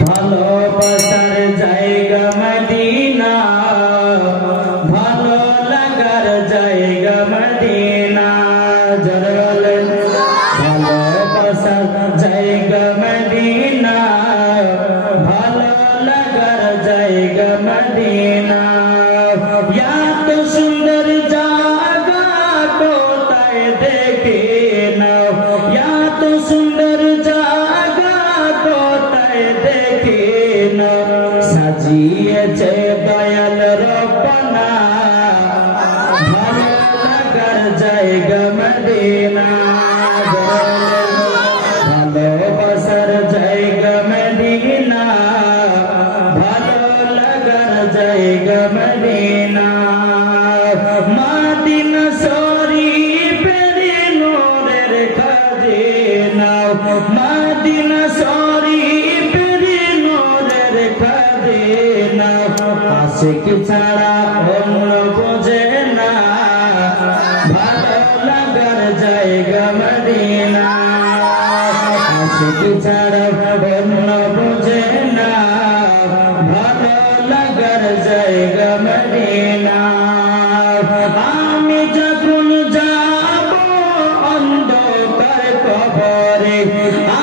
ভালোবাসার জায়গা মদিনা, ভালো লাগার জায়গা মদিনা। যারা বলেন ভালোবাসার জায়গা মদিনা, ভালো লাগার জায়গা মদিনা। এত সুন্দর জায়গা কোথায় দেখে নাও, এত সুন্দর জায়গা কোথায় দেখে নাও। সাজিয়েছে দয়াল রব্বানা, ভালো লাগার জায়গা মদিনা। ভালোবাসার জায়গা মদিনা, ভালো লাগার জায়গা মদিনা। মদিনা শরীফের নূরের খাজিনা, মদিনা শরীফের নূরের খাজিনা। আশিক ছাড়া অন্য বোঝে না, ভালো লাগার জায়গা মদিনা। আশিক ছাড়া অন্য বোঝে না, ভালো লাগার জায়গা মদিনা। আমি যখন যাব অন্ধকার কবরে,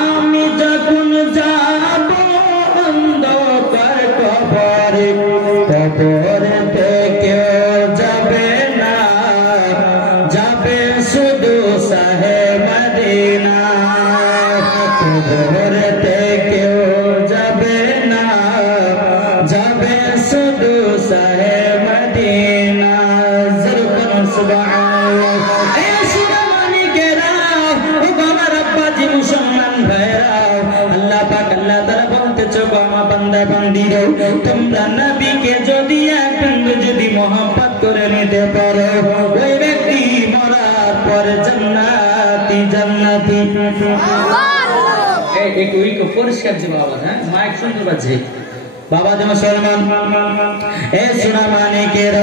আমি যখন যাব অন্ধকার কবরে, কবরেতে কেউ যাবে না, যাবে শুধু শাহে মদিনা। কবরেতে কেউ যাবে না, যাবে শুধু শাহে মদিনা। জরুর সুবহানাল্লাহ। এ সুবহানিকেরা, ও আমার আব্বাজি মুসলমান ভাইরা, আল্লাহ পাক আল্লাহ তাআলা বলতেছে গো আমার বান্দা বান্দীরা, তোমরা নবীকে যদি একদিন যদি মহব্বত করে নিতে পারো, ওই ব্যক্তি মরার পরে জান্নাতি জান্নাতি। এই পরিষ্কার যে বাবা, হ্যাঁ মাইক শুনতে পাচ্ছি বাবা যে মুসলমান। এ সোনা মানিকের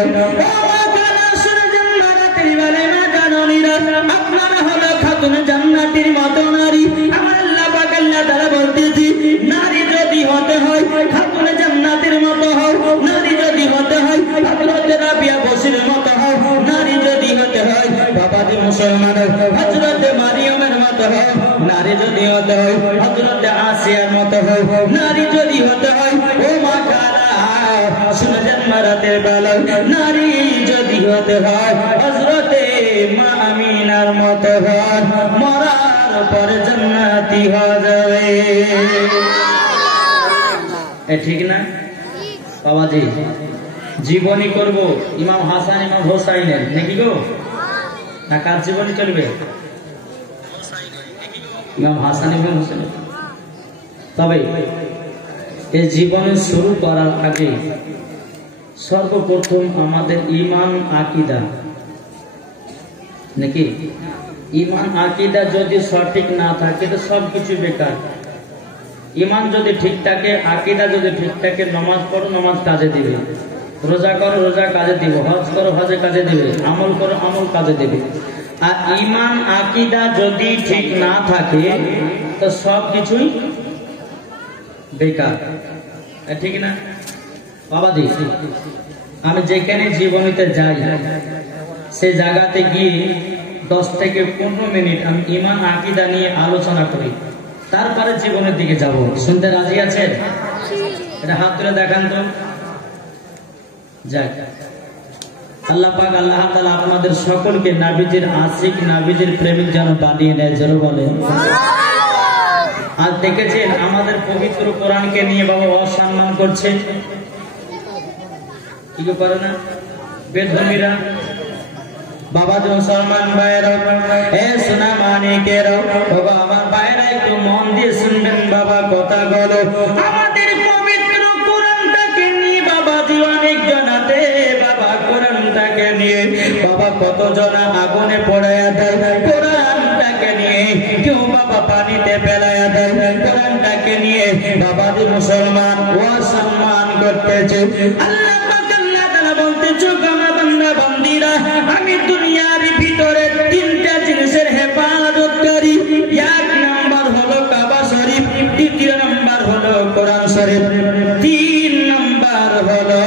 আপনারা হলো খাতুন জান্নাতির মতো নারী। আমার আল্লাহ পাক আল্লাহ তাআলা বলতেছি, নারী যদি হতে হয় খাতুন জান্নাতের মতো হও, নারী যদি হতে হয় হযরত রাবিয়া বসিরের মতো হও, নারী যদি হতে হয় বাবা যে মুসলমান হযরত মারিয়ামের মতো হও, নারী যদি হতে হয় হযরত আসিয়ার মতো হও, নারী যদি হতে হয় ও মা খালা শুনে যান রাতের বেলায়, নারী যদি হতে হয় হযরত মা আমিনার মতো হয়, মরার পরে জান্নাতি হয়ে যাবে। ঠিক না বাবাজি? জীবনী করব ইমাম হাসান ইমাম হোসাইনের, নাকি গো? না কার জীবনী চলবে? ইমাম হাসান ইমাম হোসেন। তবে এই জীবনে শুরু করার আগে সর্বপ্রথম আমাদের ঈমান আকীদা, নাকি? ঈমান আকীদা যদি সঠিক না থাকে তো সবকিছু বেকার। ঈমান যদি ঠিক থাকে, আকীদা যদি ঠিক থাকে, নামাজ পড়ো নামাজ কাজে দিবে, রোজা করো রোজা কাজে দিবে, হজ করো হজে কাজে দিবে, আমল করো আমল কাজে দিবে। আর ঈমান আকীদা যদি ঠিক না থাকে তো সবকিছুই বেকার, ঠিক না বাবাজি? আমি যেখানে জীবনীতে যাই সেই জায়গাতে গিয়ে 10 থেকে 15 মিনিট আমি ঈমান আকীদা নিয়ে আলোচনা করি, তারপরে জীবনের দিকে যাব। শুনতে রাজি আছেন? এটা হাত তুলে দেখান তো। যাক, আল্লাহ পাক আল্লাহ তাআলা আপনাদের সকলকে নবীজির আশিক নবীজির প্রেমিক যেন বানিয়ে দেয়। জোরে বলেন। আজ দেখেছেন আমাদের পবিত্র কোরআনকে নিয়ে বাবা অসম্মান করছে, কি করে না বেধর্মীরা। বাবা মুসলমান ভাইরা, এ সোনা মানিকেরা, বাবা আমার ভাইরা একটু মন দিয়ে শুনবেন বাবা কথা বলো। আমাদের পবিত্র কোরআনটাকে নিয়ে বাবাজি অনেক জনাতে বাবা কোরআনটাকে নিয়ে বাবা কত জনা আগুনে পোড়ায়া দেয়, কোরআনটাকে নিয়ে কেউ বাবা পানিতে ফেলায়া দেয়, কোরআনটাকে নিয়ে বাবাজি মুসলমান অসম্মান করতেছে। আল্লাহ পাক আল্লাহ তাআলা বলতেছে আমার বান্দা বান্দীরা, আমি দুনিয়ার ভিতরে 3টা জিনিসের হেফাজত করি। 1 নাম্বার হলো কাবা শরীফ, 2 নাম্বার হলো কোরআন শরীফ, 3 নাম্বার হলো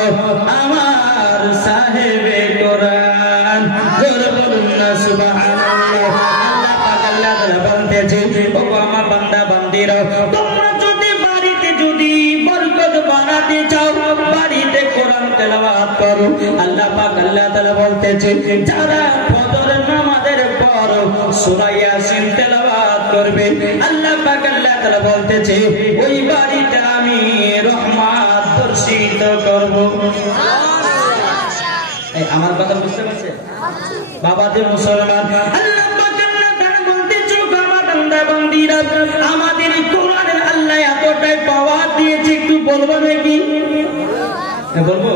আমার সাহেবে কোরআন। জোরে বলুন না সুবহানাল্লাহ। আল্লাহ পাক আল্লাহ তাআলা বলতেছে, ও আমার বান্দা বান্দীরা, তোমরা যদি বাড়িতে যদি বরকত বাড়াতে চাও, বাড়িতে কোরআন তেলাওয়াত করো। আল্লাহ পাক আল্লাহ তাআলা বলতেছে, যারা ফজর নামাজের পর সূরা ইয়াসিন তেলাওয়াত করবে, আল্লাহ পাক আল্লাহ তাআলা বলতেছে, ওই বাড়িতে আমি রহমত বর্ষিত করব। আমার কথা বুঝতে পারছেন বাবাজি মুসলমান? আল্লাহ পাক আল্লাহ তাআলা বলতেছে, আমার বান্দা বান্দীরা, আমাদের কোরআনের আল্লাহ এতটাই পাওয়ার দিয়েছে, একটু বলবো নাকি? বলবো?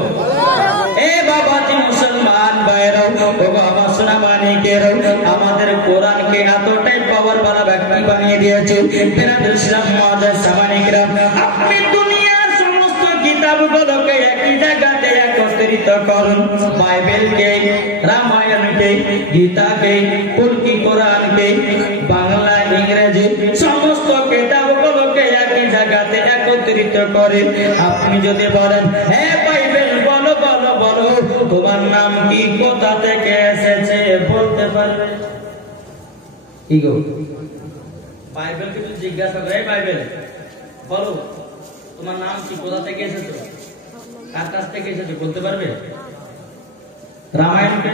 এ বাবাজি মুসলমান ভাইরা, ও বাবা সোনা মানিকেরা, আমাদের কোরআনকে এতটাই পাওয়ার বালা ব্যক্তি বানিয়ে দিয়েছে। বেরাদুল ইসলাম মুআজ্জাজ সামানিকরা, আপনি দুনিয়ার সমস্ত কিতাবগুলোকে একই জায়গাতে একত্রিত করুন। বাইবেলকে, রামায়ণকে, গীতাকে, কুরআনকে, কোরআনকে, বাংলা, ইংরেজি সমস্ত কিতাবগুলোকে একই জায়গাতে একত্রিত করে আপনি যদি বলেন, হে বাইবেল বলো বলো বলো, তোমার নাম কি, কোথা থেকে এসেছে বলতে পারবে? কি গো, বাইবেলকে যদি জিজ্ঞাসা করে, বাইবেল বলো তোমার নাম কি, কোথা থেকে এসেছো, কার কাছ থেকে এসেছো বলতে পারবে? রামায়ণকে,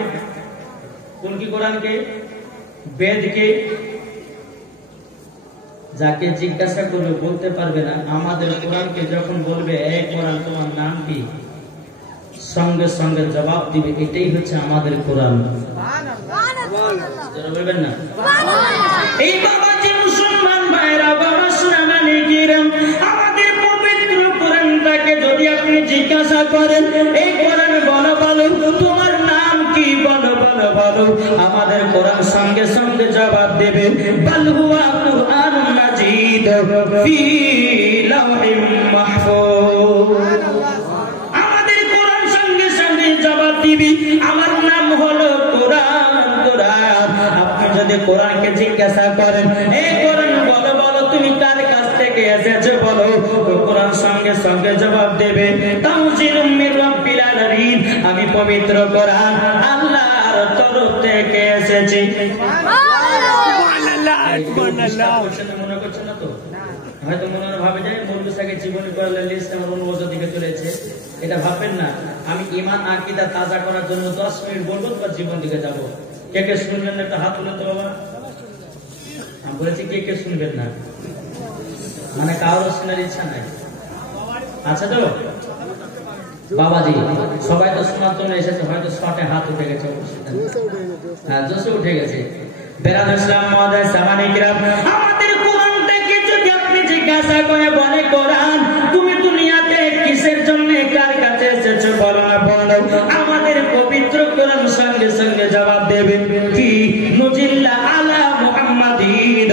কুরআনকে, কোরআনকে, বেদকে যাকে জিজ্ঞাসা করবে বলতে পারবে না। আমাদের কোরআনকে যখন বলবে, এই কোরআন তোমার নাম কি, সঙ্গে সঙ্গে জবাব দিবে, এটাই হচ্ছে আমাদের কোরআন। বলবেন না? এই বাবাজি মুসলমান ভাইরা, বাবা সোনা মানিকেরা, আমাদের পবিত্র কোরআনটাকে যদি আপনি জিজ্ঞাসা করেন, এই কোরআন বলো বলো তোমার নাম কি, বলো বলো বলো, আমাদের কোরআন সঙ্গে সঙ্গে জবাব দেবে, বাল হুয়া কুরআনুন মাজিদ ফি লাওহিম মাহফুজ। আমাদের কোরআন সঙ্গে সঙ্গে জবাব দিবি, আমার নাম হলো কোরআন। কোরআন, আপনি যদি কোরআনকে জিজ্ঞাসা করেন, এই কোরআন বলো বলো তুমি কার কাছ থেকে এসেছো বলো, কোরআন সঙ্গে সঙ্গে জবাব দেবে, তানজিলুম মির রাব্বিল আলামিন, আমি পবিত্র কোরআন আল্লাহর তরফ থেকে এসেছি। সুবহানাল্লাহ সুবহানাল্লাহ। মনে করছেন না তো? হয়তো মনে ভাবে যায় মৌলভী সাহেবের জীবনী পড়লে লিস্ট আমার অনুমোদন দিকে চলেছে, এটা ভাববেন না। আমি ঈমান আকীদা তাজা করার জন্য 10 মিনিট বলবো, তোমার জীবন দিকে যাবো। কে কে শুনবেন না? একটা হাত তুলে তো বাবা। আমি বলেছি কে কে শুনবেন না, মানে কারোর শোনার ইচ্ছা নাই, আচ্ছা তো বাবাজি? সবাই তো শোনার জন্য এসেছে, হয়তো শটে হাত উঠে গেছে, হ্যাঁ জোশে উঠে গেছে। বেরাদুল ইসলাম মুআজ্জাজ সামানিকরা, আমাদের কোরআনটাকে যদি আপনি জিজ্ঞাসা করে বলে, কোরআন তুমি দুনিয়াতে কিসের জন্য, কার কাছে এসেছো বলো না বলো, আমাদের পবিত্র কোরআন সঙ্গে সঙ্গে জবাব দেবে, কি নুজিল্লা আলা মুহাম্মাদিন,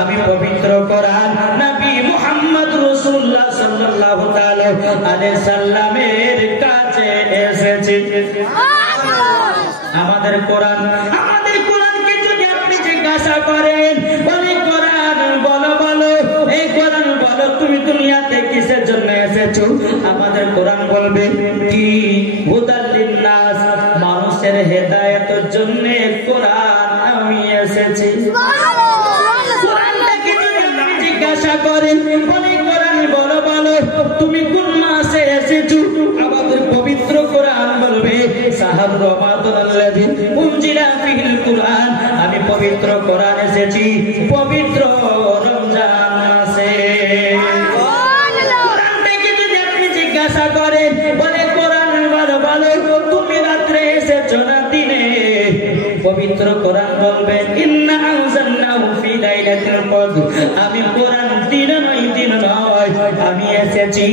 আমি পবিত্র কোরআন নবী মুহাম্মদ রাসূলুল্লাহ সাল্লাল্লাহু তাআলা আলাইহি সাল্লামের কাছে এসেছি। আমাদের কোরআন, আমাদের কোরআনকে যদি আপনি জিজ্ঞাসা করেন, বলে কোরআন বলো বলো, এই কোরআন বলো তুমি দুনিয়াতে কিসের জন্য এসেছো, আমাদের কোরআন বলবে, কি হুদাল লিন্নাস, মানুষের হেদায়েতের জন্য কোরআন আমি এসেছি। কোরআনটাকে যদি আপনি জিজ্ঞাসা করেন, বলে কোরআন বলো বলো তুমি কোন মাসে এসেছো, আমাদের পবিত্র কোরআন বলবে, শাহর রমাদানুল্লাযী উনজিলা ফিহিল কুরআন, আমি পবিত্র কোরআন এসেছি পবিত্র রমজান মাসে। কোরআনটাকে যদি আপনি জিজ্ঞাসা করেন, বলে কোরআন বলো বলো তুমি রাত্রে এসেছো না দিনে, পবিত্র কোরআন বলবে, ইন্না আনজালনাহু ফি লাইলাতিল কদর, আমি কোরআন দিন নয় দিন নয়, আমি এসেছি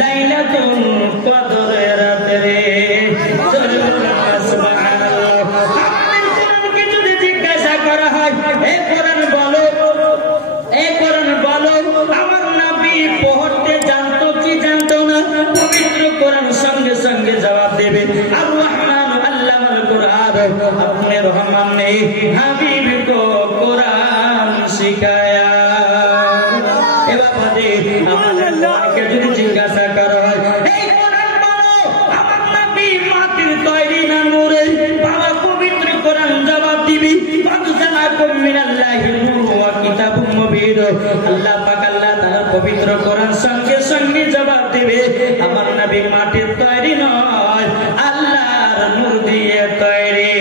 লাইলাতুল কদরের রাতে। সুবহানাল্লাহ। আমাদের কোরআনকে যদি জিজ্ঞাসা করা হয়, এই কোরআন বলো, এই কোরআন বলো আমার নবী পড়তে জানতো কি জানতো না, পবিত্র কোরআন সঙ্গে সঙ্গে জবাব দেবে, আর রহমান আল্লামাল কুরআন, अपने रहमान ने हबीब को कुरान सिखाया। এ বাবা রে, আমাদের কোরআনকে যদি বিল্লাহিল নূর ওয়া কিতাবুম মুবিন। আল্লাহ পাক আল্লাহ তাআলার পবিত্র কোরআন সঙ্গে সঙ্গে জবাব দেবে, আমার নবী মাটির তৈরি নয়, আল্লাহর নূর দিয়ে তৈরি।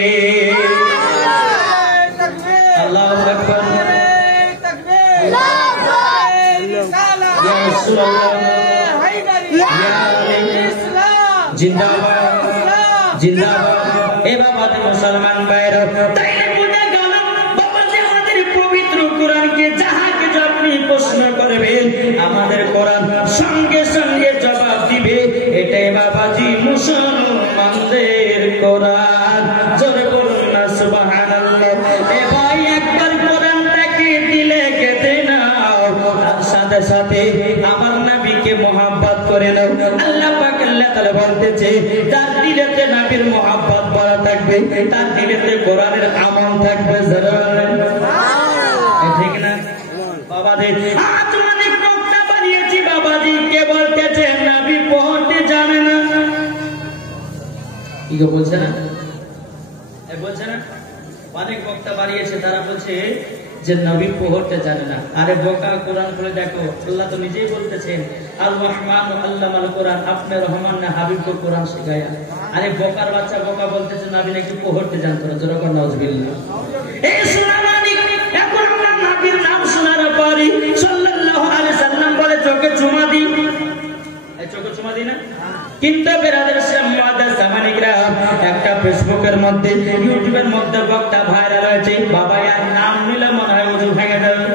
আল্লাহু আকবার, ইয়া রাসূলুল্লাহ, জিন্দাবাদ জিন্দাবাদ। এ বাবা মুসলমান ভাইরা, তাইলে বুঝে গেল বাবা যে আমাদের পবিত্র কোরআনকে যাহাকে আপনি প্রশ্ন করবেন, আমাদের কোরআন সঙ্গে সঙ্গে জবাব দিবে। এটাই বাবাজি মুসলমানদের কোরআন। জোরে বলুন না সুবহানাল্লাহ। এ ভাই একবার কোরআনটাকে দিলে গেতে নাও, আর সাথে সাথে আমার নবীকে মোহাব্বত করে নাও। আল্লাহ পাক আল্লাহ তাআলা বলতেছে, যার দিলেতে নবীর মোহাব্বত ভরা থাকবে, তার দিলেতে কোরআনের আমল থাকবে। ঠিক না বাবাজি? আজ অনেক বক্তা বানিয়েছি বাবাজি, কে বলতেছে নবী পড়তে জানে না। কি গো বলছে না? বলছে না অনেক বক্তা বাড়িয়েছে, তারা বলছে যে নবী পড়তে জানে না। আরে বোকা, কোরআন খুলে দেখো, আল্লাহ তো নিজেই বলতেছেন আল রহমান আল্লামাল কোরআন, আপনি রহমান না হাবিবকে কোরআন শেখায়া। আরে বোকার বাচ্চা বোকা বলতেছে নবী নাকি পড়তে জানতো না। জোরে বলুন নাউজুবিল্লাহ। এই শোনা মানিক, এখন আমরা নবীর নাম শোনার পরে সাল্লাল্লাহু আলাইহি সাল্লাম বলে চোখে চুমা দিই, এই চোখে চুমা দিই না। কিন্তু বেরাদের সামাদা সামানিকরা, একটা ফেসবুকের মধ্যে ইউটিউবের মধ্যে বক্তা ভাইরাল হয়েছে, বাবা আর নাম নিলে মনে হয় ওযু ভেঙে যাবে।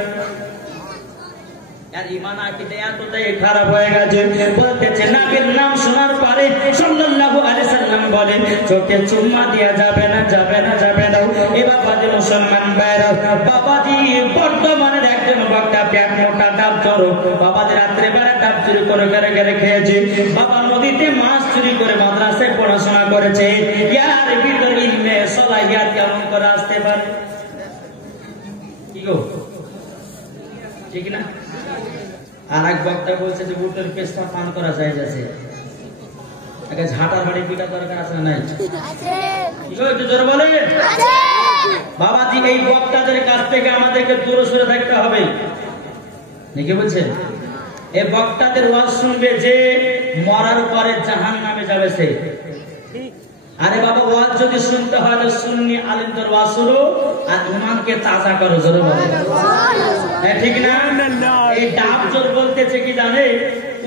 আর ঈমান আকীদা এতটাই খারাপ হয়ে গেছে, বলতেছে নবীর নাম শোনার পরে সাল্লাল্লাহু আলাইহি সাল্লাম বলে চোখে চুম্মা দেয়া যাবে না, যাবে না, যাবে না। এ বাবাজি মুসলমান ভাইরা, বাবাজি বর্তমানের একজন বক্তা পেট মোটা ডাব চোর, বাবাজি রাত্রে বেলা ডাব চুরি করে করে খেয়েছে। বাবা নদীতে মাছ চুরি করে মাদ্রাসায় পড়াশোনা করেছে। ইয়ার ভিতর ইলমে সলাহিয়াত কেমন করে আসতে পারে? কি গো ঠিক না? আর এক বক্তা বলছে যে উটের পেস্তা পান করা যায় যাচ্ছে, একটা ঝাঁটার বাড়ি পিটা দরকার আছে না? নাই? একটু জোরে বলে বাবাজি। এই বক্তাদের কাছ থেকে আমাদেরকে দূরে সরে থাকতে হবে, নাকি বলছেন? এই বক্তাদের ওয়াজ শুনবে যে মরার পরে জাহান্নামে যাবে সে। আরে বাবা, ওয়াজ যদি শুনতে হয় তো সুন্নি আলেমদের ওয়াজ শুনো আর ইমানকে তাজা করো। জোরে বলে ঠিক না? এই ডাব জোর বলতেছে কি জানে,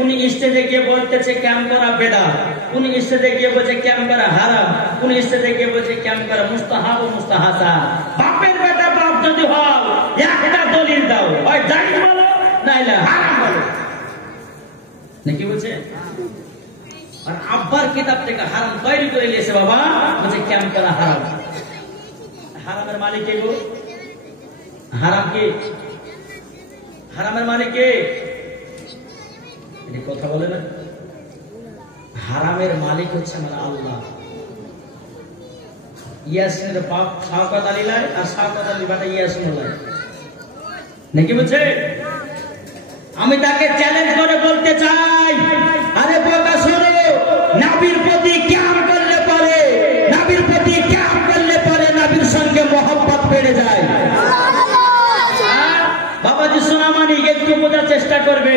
উনি স্টেজে গিয়ে বলতেছে ক্যাম্প করা বেদাত, উনি স্টেজে গিয়ে বলছে ক্যাম্প করা হারাম, উনি স্টেজে গিয়ে বলছে ক্যাম্প করা মুস্তাহাব ও মুস্তাহাসান। বাপের বেটা বাপ যদি হও, একটা দলিল দাও, হয় জায়েজ বলো নাইলে হারাম বলো, নাকি বলছে? আর আব্বার কিতাব থেকে হারাম তৈরি করে নিয়েছে বাবা, বলছে ক্যাম্প করা হারাম। হারামের মালিক কে গো? হারাম কে? হারামের মালিক কে? কথা বলে না। হারামের মালিক হচ্ছে আমার আল্লাহ। ইয়াসিনের বাপ শাওকত আলী লাই, আর শাওকত আলী বাটা ইয়াসিন লাই, নাকি বলছে? আমি তাকে চ্যালেঞ্জ করে বলতে চাই, আরে বোকা শোনো, নবীর প্রতি কিয়াম করলে পারে, নবীর প্রতি কিয়াম করলে পারে নবীর সঙ্গে মহব্বত বেড়ে যায়। বাবাজি সোনা মানি একটু বোঝার চেষ্টা করবে।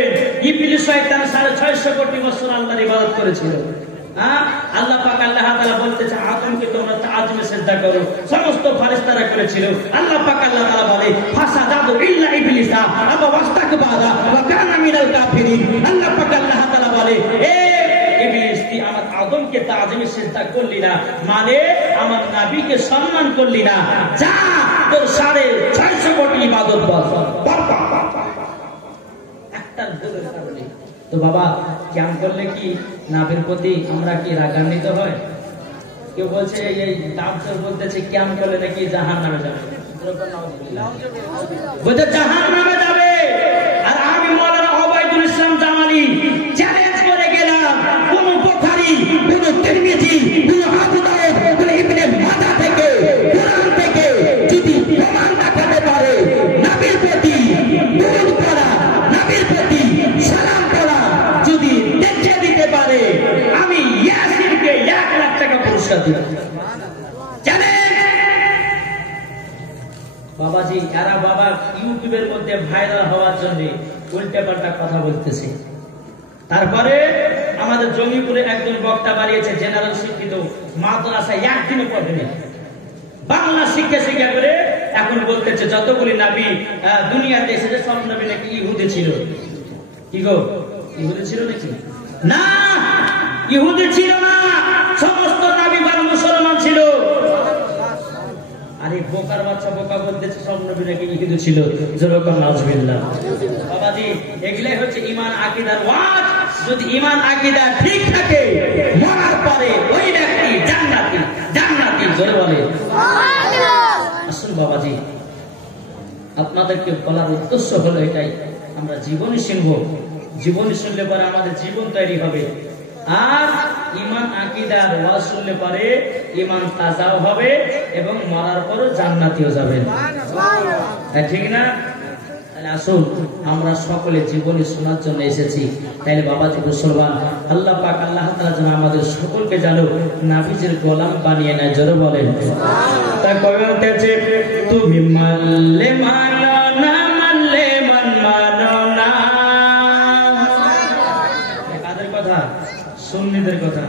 ইবলিস শয়তান 650 কোটি বছর আল্লাহর ইবাদত করেছিল। আল্লাহ পাক আল্লাহ তাআলা বলতেছে আদমকে তোমরা তাআজিমে সিজদা করো, সমস্ত ফেরেশতারা করেছিল। আল্লাহ পাক আল্লাহ তাআলা বলে ফাসাদাতু ইল্লা ইবলিসা আবা ওয়াস্তাকবারা ওয়া কানা মিনাল কাফিরিন। আল্লাহ পাক আল্লাহ তাআলা বলে এ ইবলিস, তুই আমার আদমকে তাআজিমে সিজদা করলি না, মানে আমার নবীকে সম্মান করলি না, যা তোর 650 কোটি ইবাদত বস। একটা ভুলের কারণে তো বাবা ক্যাম করলে কি নবীর প্রতি আমরা কি রাগান্বিত হয়? কেউ বলছে এই ডাক্তার বলতেছে ক্যাম করলে নাকি জাহান্নামে যাবে, বলতে জাহান্নামে যাবে। আর আমি মাওলানা ওবায়দুল ইসলাম জামালি চ্যালেঞ্জ করে গেলাম, কোন বুখারী, কোন তিরমিজি, কোন আবু দাউদ, কোন ইবনে মাজাহ থেকে, কোরআন থেকে যদি প্রমাণ দেখাতে পারে নবীর প্রতি দুরূদ পড়া, নবীর প্রতি সালাম পড়া যদি দেখিয়ে দিতে পারে, আমি ইয়াসিনকে 1 লাখ টাকা পুরস্কার দেব। জানেন বাবাজি বাবাজি এরা বাবা ইউটিউবের মধ্যে ভাইরাল হওয়ার জন্য উল্টে পাল্টা কথা বলতেছে। তারপরে আমাদের জঙ্গিপুরে একজন বক্তা বাড়িয়েছে, জেনারেল শিক্ষিত, মাদ্রাসায় একদিনও পড়বে না, বাংলা শিক্ষা করে এখন বলতেছে যতগুলি নবী দুনিয়াতে এসেছে সব নবী নাকি ইহুদি ছিল। কি গো, ইহুদি ছিল নাকি? না, ইহুদি ছিল না, সমস্ত নবী বা মুসলমান ছিল। আরে বোকার বাচ্চা বোকা বলতেছে সব নবী নাকি ইহুদি ছিল। যেরকম নাউজুবিল্লাহ। বাবাজি এগুলাই হচ্ছে ঈমান আকীদার ওয়াজ। যদি ঈমান আকীদা ঠিক থাকে মরার পরে ওই ব্যক্তি জান্নাতি, জান্নাতি। জোরে বলে সুবহানাল্লাহ। আসুন বাবাজি, আপনাদেরকে বলার উদ্দেশ্য হলো এটাই, আমরা জীবনী শুনব, জীবনী শুনলে পরে আমাদের জীবন তৈরি হবে। আর ঈমান আকীদার ওয়াজ শুনলে পরে ঈমান তাজাও হবে এবং মরার পরও জান্নাতিও যাবেন। ঠিক না? তাহলে আসুন আমরা সকলে জীবনী শোনার জন্য এসেছি। তাইলে বাবাজি মুসলমান, আল্লাহ পাক আল্লাহ তাআলা যেন আমাদের সকলকে জানো নবীজির গোলাম বানিয়ে নেয়। জোরে বলেন তাই কবে বলতেছে তুমি মানলে মানো না মানলে মান মানো না। কাদের কথা? সুন্নিদের কথা।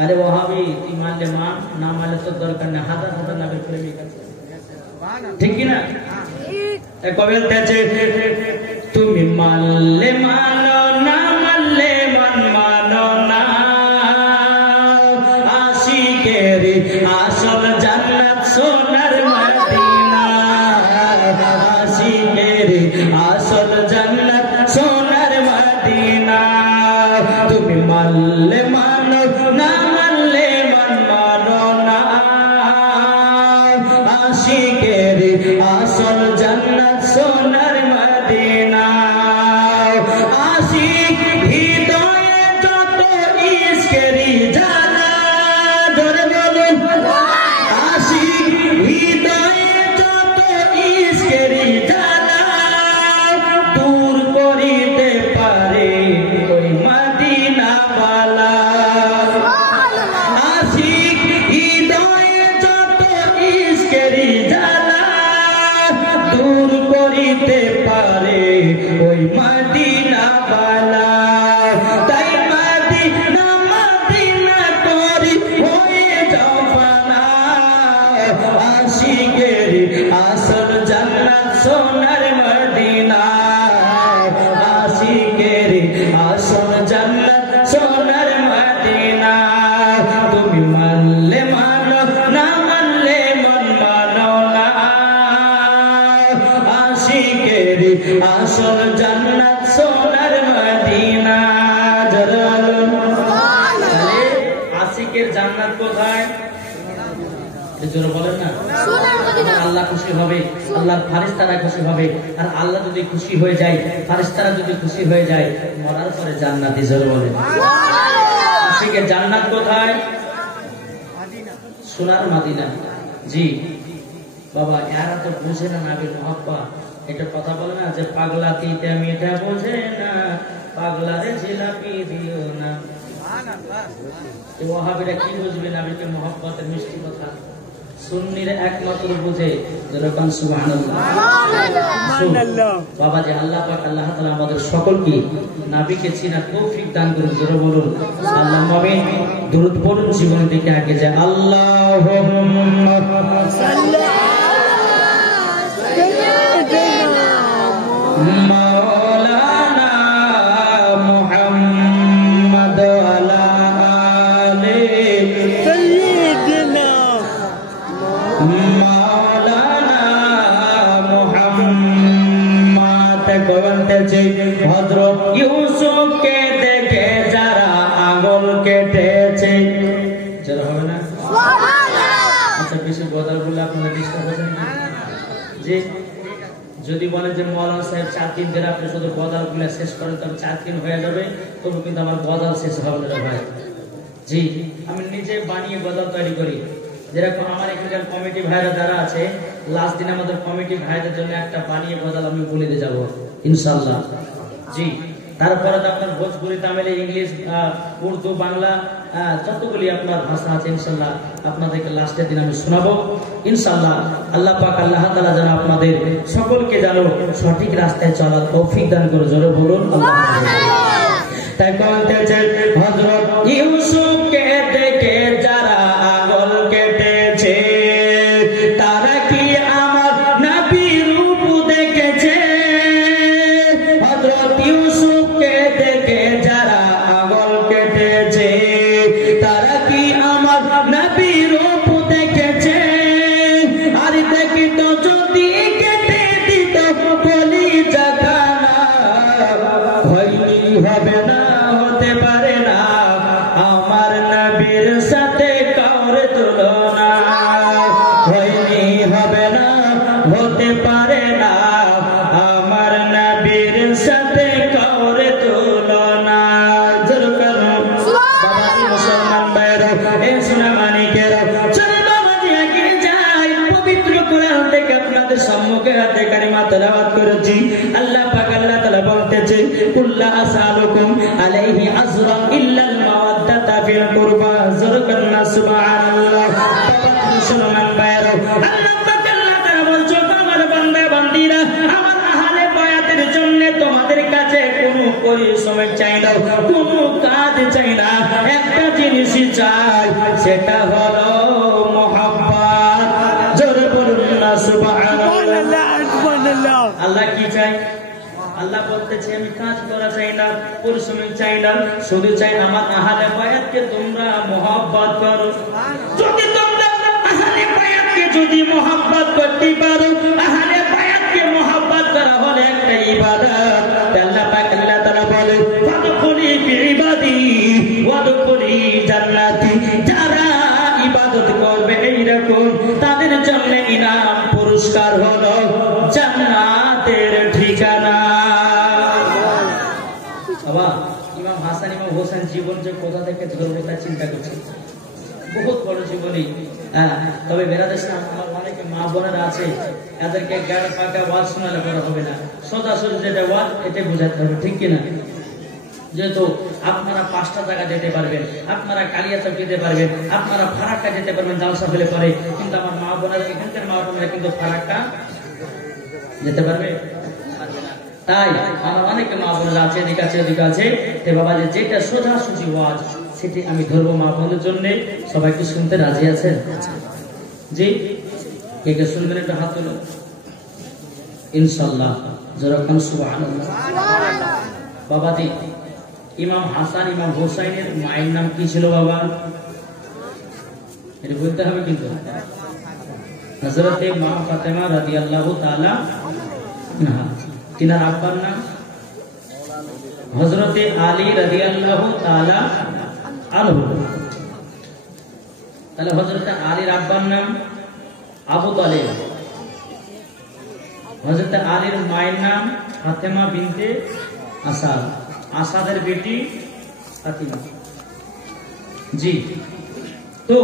আরে ওয়াহাবি তুই মানলে মান, না মানলে তোর দরকার নেই। হাজার হাজার নবীর প্রেমিক আছে, ঠিক কি না? কবে বলতেছে তুমি মানলে মানো না মানলে মান মানো না। আশিকের আসল জান্নাত সোনার মদিনা, আশিকের আসল জান্নাত সোনার মদিনা। তুমি মানলে মানো না মানলে মান মানো না। আশিকের আসল জান্নাত সোনার মদিনা। আশিক হৃদয়ে যত ইশকেরি জ্বালা, জোরে বলুন আশিক হৃদয়ে যত ইশকেরি জ্বালা দূর করিতে পারে ওই মদিনা ওয়ালা। আশিক হৃদয়ে যত ইশকেরি জ্বালা দূর করিতে পারে ওই মদিনা ওয়ালা। তাই মদিনা মদিনা করি হয়ে যাও ফানা। আশিকের আসল জান্নাত সোনার মদিনা, আশিকের আসল জান্নাত সোনার মদিনা। তুমি মানলে মানো না মানলে মন মানো না। আশিকের আসল জান্নাত সোনার মদিনা। আশিকের জান্নাত কোথায়? জোরে বলেন না। আল্লাহ খুশি হবে, আল্লাহর ফারিস্তারা খুশি হবে। আর আল্লাহ যদি খুশি হয়ে যায়, ফারিস্তারা যদি খুশি হয়ে যায়, মরার পরে জান্নাতি। জোরে বলেন আশিকের জান্নাত কোথায়? সোনার মদিনা। জি বাবা, এরা তো বুঝে না নবীর মহব্বত। এটা কথা বলে না যে পাগলা তিতে মিঠা বোঝে না, পাগলারে জিলাপি দিও না। ওয়াহাবিরা কি বুঝবে নবীকে মহব্বতের মিষ্টি কথা? সুন্নিরা একমাত্র বুঝে। যেরকম সুবহানাল্লাহ। বাবা যে আল্লাহ পাক আল্লাহ তাআলা আমাদের সকলকে নবীকে চেনার তৌফিক দান করুন। জোরে বলুন আল্লাহুম্মা আমিন। দুরূদ পড়ুন, জীবন থেকে আগে যায়। আল্লাহুম্মা সাল্লি মাওলানা মুহাম্মদ আলা আলি সাইয়্যিদিনা মাওলানা মুহাম্মদ। বলতেছে হযরত ইউসুফকে দেখে যারা আঙুল কেটেছে। যারা হবে না সুবহানাল্লাহ। আচ্ছা বেশি বদল বলে আপনারা ডিস্টার্ব হবেন না জি। যদি বলে যে মৌলানা সাহেব 4 দিন ধরে আপনি শুধু বদল গুলো শেষ করেন তবে 4 দিন হয়ে যাবে, তবু কিন্তু আমার বদল শেষ হবে না ভাই। জি আমি নিজে বানিয়ে বদল তৈরি করি। যেরকম আমার এখানকার কমিটি ভাইরা যারা আছে, লাস্ট দিন আমাদের কমিটি ভাইদের জন্য একটা বানিয়ে বদল আমি বলে দিয়ে যাবো ইনশাআল্লাহ। জি তারপরে তো আপনার ভোজপুরি, তামিল, ইংলিশ, উর্দু, বাংলা যতগুলি আপনার ভাষা আছে ইনশাআল্লাহ আপনাদেরকে লাস্টের দিন আমি শোনাবো। ইনশাআল্লাহ আল্লাহ পাক আল্লাহ তাআলা যেন আপনাদের সকলকে যেন সঠিক রাস্তায় চলার তৌফিক দান করে, জোরে বলুন আল্লাহ। তাই বলতেছে হযরত ইউসুফকে দেখে যারা আঙুল কেটেছে তারা কি আমার নবীর রূপ দেখেছে? হযরত ইউসুফকে দেখে যারা আঙুল কেটেছে তারা কি আমার নবীর রূপ দেখেছে? আর দেখি তো যদি কেটে দিত কলিজা খানা হয়নি হবে না, হতে পারে না আমার নবীর সাথে কাউর তুলনা, হয়নি হবে না, হতে পারে না আমার নবীর সাথে কাউর তুলনা। জোরে করো বাবাজি মুসলমান ভাইরা, এ সোনা মানিকেরা, চলো বাবাজি এগিয়ে যাই। পবিত্র কোরআন থেকে আপনাদের সম্মুখে হাতে কারিমা তেলাওয়াত করেছি। আল্লাহ পাক আল্লাহ তাআলা বলতেছে কুল্লা আসালুকুম আলাইহি আজরান ইল্লাল মাওয়াদ্দাতা ফিল কুরবা। জোরে করনা সুবহানাল্লাহ। মুসলমান ভাইরা, আল্লাহ পাক আল্লাহ তাআলা বলছে আমার বান্দা বান্দীরা, আমার আহলে বায়াতের জন্য তোমাদের কাছে কোনো পরিশ্রম চাই না, কোনো কাজ চাই না, একটা জিনিসই চাই, সেটা হলো মুহাব্বত। জোরে বলুন না সুবহানাল্লাহ। আল্লাহ কি চাই? আল্লাহ বলতেছে আমি কাজ করা চাই না, পরিশ্রম চাই না, শুধু চাই আমার আহলে বায়াতকে তোমরা মুহাব্বত করো। যদি তোমরা আহলে বায়াতকে যদি মুহাব্বত করতে পারো, আহলে বায়াতকে মুহাব্বত করা হলো একটা ইবাদত। আল্লাহ পাক আল্লাহ তাআলা বলে ফাদখুলি ফি ইবাদি ওয়াদখুলি জান্নাতি। যারা ইবাদত করবে এইরকম তাদের জন্য ইনাম পুরস্কার হলো জান্নাতের ঠিকানা। বাবা ইমাম হাসান ইমাম হোসেন জীবন যে কোথা থেকে ধরবে তা চিন্তা করছে, বহুত বড় জীবনী। তবে বেরাদের আমার অনেকে মা বোনেরা আছে, এদেরকে গাড় পাকা ওয়াজ শোনালে করা হবে না, সোজাসুজি যেটা ওয়াজ এটা বোঝাতে হবে, ঠিক কিনা? যেহেতু আপনারা 5টা জায়গা যেতে পারবেন, আপনারা কালিয়াচক যেতে পারবেন, আপনারা ফারাক্কা যেতে পারবেন জালসা ফেলে পরে, কিন্তু আমার মা বোনেরা এখানকার মা বোনেরা কিন্তু ফারাক্কা যেতে পারবে না। তাই আমার অনেকে মা বোনেরা আছে এদিকে আছে ওদিকে আছে, বাবা যেটা সোজাসুজি ওয়াজ সেটি আমি ধরবো মা বোনের জন্য। সবাই কি শুনতে রাজি আছেন? জি, কে কে শুনবেন একটা হাত তুলো ইনশাআল্লাহ। যেরকম সুবহানাল্লাহ। বাবাজি ইমাম হাসান ইমাম হোসাইনের মায়ের নাম কি ছিল বাবা? এটা বলতে হবে কিন্তু। হযরতে মা ফাতেমা রাদিয়াল্লাহু তাআলা আনহা। তিনার আব্বার নাম হযরতে আলী রাদিয়াল্লাহু তাআলা আনহু। তাহলে হযরতে আলীর আব্বার নাম আবু তালেব। হযরতে আলীর মায়ের নাম ফাতেমা বিনতে আসাদ, আসাদের বেটি ফাতিমা। জি, তো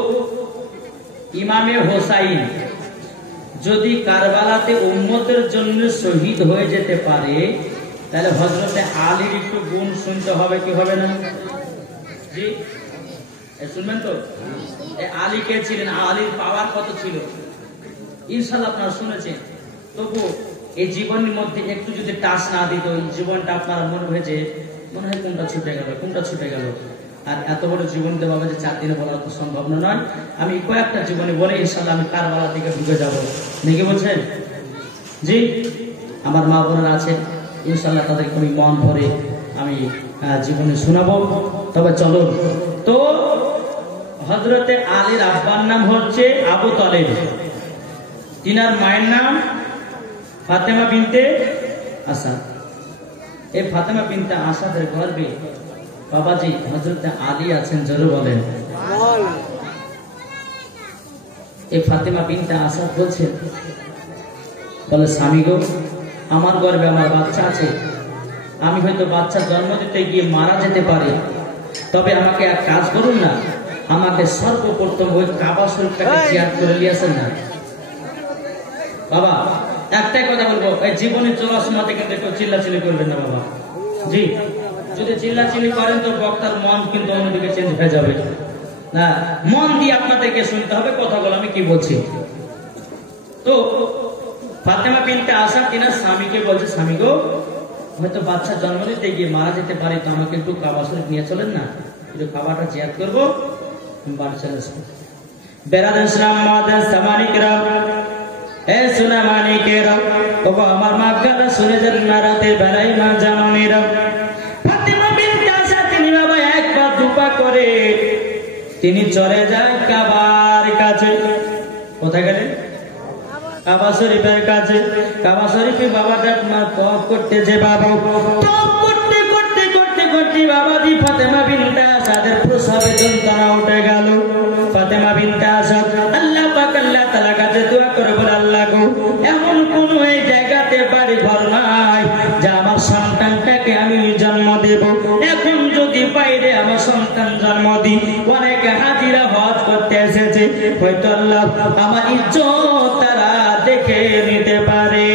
ইমামে হোসাইন যদি কারবালাতে উম্মতের জন্য শহীদ হয়ে যেতে পারে, তাহলে হযরতে আলীর একটু গুণ শুনতে হবে কি হবে না? জি শুনবেন তো। আলী কে ছিলেন? আলীর পাওয়ার কত ছিল ইনশাআল্লাহ আপনারা শুনেছেন। তবু এই জীবনের মধ্যে একটু যদি টাচ না দিত, জীবনটা আপনারা মনে হয়েছে মনে হয় কোনটা ছুটে গেল কোনটা ছুটে গেল। আর এত বড় জীবন দেওয়া যে 4 দিনে বলা তো সম্ভব নয়। আমি কয়েকটা জীবনে বলে ইনশাআল্লাহ আমি কারবালা থেকে ঢুকে যাব, নাকি বলছেন? জি, আমার মা বোনেরা আছে ইনশাআল্লাহ, তাদেরকে আমি মন ভরে আমি জীবনে শোনাবো। তবে চলো তো, হযরতে আলীর আব্বার নাম হচ্ছে আবু তালেব, তিনার মায়ের নাম ফাতেমা বিনতে আসাদ। এই ফাতেমা বিনতে আসাদের গর্ভে বাবাজি হযরতে আলী আছেন, জোরে বলেন। এই ফাতেমা বিনতে আসাদ বলছে, বলে স্বামী গো, আমার গর্ভে আমার বাচ্চা আছে, আমি হয়তো বাচ্চা জন্ম দিতে গিয়ে মারা যেতে পারি, তবে আমাকে এক কাজ করুন না, আমাকে সর্বপ্রথম ওই কাবা শরীফটাকে জিয়ারত করে নিয়ে আসেন না। বাবা একটাই কথা বলবো, এই জীবনে চলার সময়তে কিন্তু কেউ চিল্লাচিল্লি করবেন না বাবা। জি, যদি চিল্লাচিল্লি করেন তো বক্তার মন কিন্তু অন্যদিকে চেঞ্জ হয়ে যাবে না। মন দিয়ে আপনাদেরকে শুনতে হবে কথাগুলো আমি কি বলছি। তো ফাতেমা বিনতে আসাদ তিনার স্বামীকে বলছে, স্বামী গো, হয়তো বাচ্চা জন্ম দিতে গিয়ে মারা যেতে পারে, তো আমাকে একটু কাবা শরীফ নিয়ে চলেন না, একটু কাবাটা জিয়ারত করবো, বাড়ি চলে আসবো। বেরাদ ইসলাম মাদের সামানিকরা, এ সোনা মানিকেরা, ওগো আমার মা গালা শুনে যান না রাতে বেলায় মা জাননীরা। ফাতেমা বিনতে আসাদ তিনি বাবা এক পা দুপা করে তিনি চলে যায় কাবার কাছে। কোথায় গেলেন? কাবা শরীফের কাছে। কাবা শরীফে বাবা ডাকমা তওয়াফ করতে যে বাবা তওয়াফ করতে করতে করতে করতে বাবাজি ফাতেমা বিনতে আসাদের প্রসবে যন্ত্রণা উঠে গেল। ফাতেমা বিনতে আসাদ আল্লাহ পাক আল্লাহ তাআলা কাছে দোয়া করে বলে, আল্লাহ গো, এমন কোন এই জায়গাতে বাড়ি ঘর নাই যে আমার সন্তানটাকে আমি জন্ম দেব। এখন যদি বাইরে আমার সন্তান জন্ম দিই, অনেকে হাজিরা হজ করতে এসেছে, হয়তো আল্লাহ আমার ইজ্জত তারা দেখে নিতে পারে।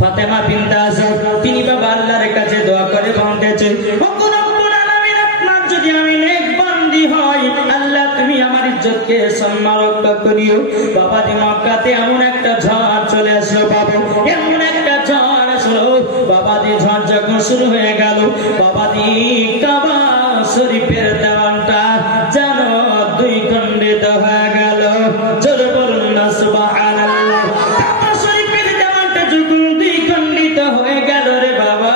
ফাতেমা বিনতে আসাদ তিনি বাবা আল্লাহর কাছে দোয়া করে বলতেছে, ও রব্বুল আলামিন, আপনার যদি আমি নেক বান্দি হই, আল্লাহ তুমি আমার ইজ্জতকে সম্মান রক্ষা করিও। বাবাজি মক্কাতে এমন একটা ঝড় চলে আসলো বাবা, এমন একটা ঝড় আসলো বাবাজি। ঝড় যখন শুরু হয়ে গেল বাবাজি, কাবা শরীফের দেওয়ালটা যেন দুই খণ্ডিত হয়ে গেল। জোরে বলুন না সুবহানাল্লাহ। কাবা শরীফের দেওয়ালটা যখন দুই খণ্ডিত হয়ে গেল রে বাবা,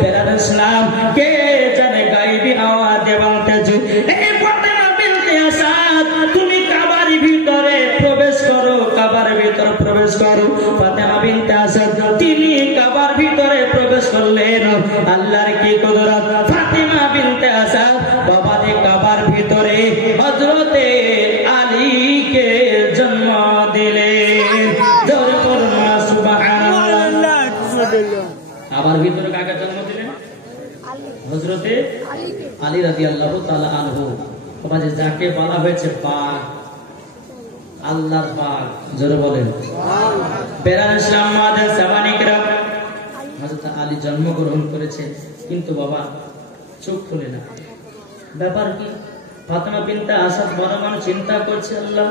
বেরাদ ইসলাম কে জানে গায়বী আওয়াজে বলতেছে, এই ফাতেমা বিনতে আসাদ তুমি কাবার ভিতরে প্রবেশ করো, কাবার ভিতরে প্রবেশ করো। ফাতেমা বিনতে আসাদ তিনি কাবার ভিতরে প্রবেশ করলেন। আল্লাহর কি কুদরত! ফাতেমা বিনতে আসাদ বাবাজি কাবার ভিতরে হযরতে আলীকে জন্ম দিলেন। জোরে বলুন না সুবহানাল্লাহ। কাবার ভিতরে কাকে জন্ম দিলেন? হযরতে আলী রাদিয়াল্লাহু তাআলা আনহু। বাবাজি যাকে বলা হয়েছে পাক, আল্লাহর পাক, জোরে বলেন সুবহানাল্লাহ। বেরাদ ইসলাম মাদের সাবানিকরা, হযরত আলী জন্মগ্রহণ করেছে, কিন্তু বাবা চোখ খুলে না। ব্যাপার কি? ফাতেমা বিনতে আসাদ মনে মনে চিন্তা করছে, আল্লাহ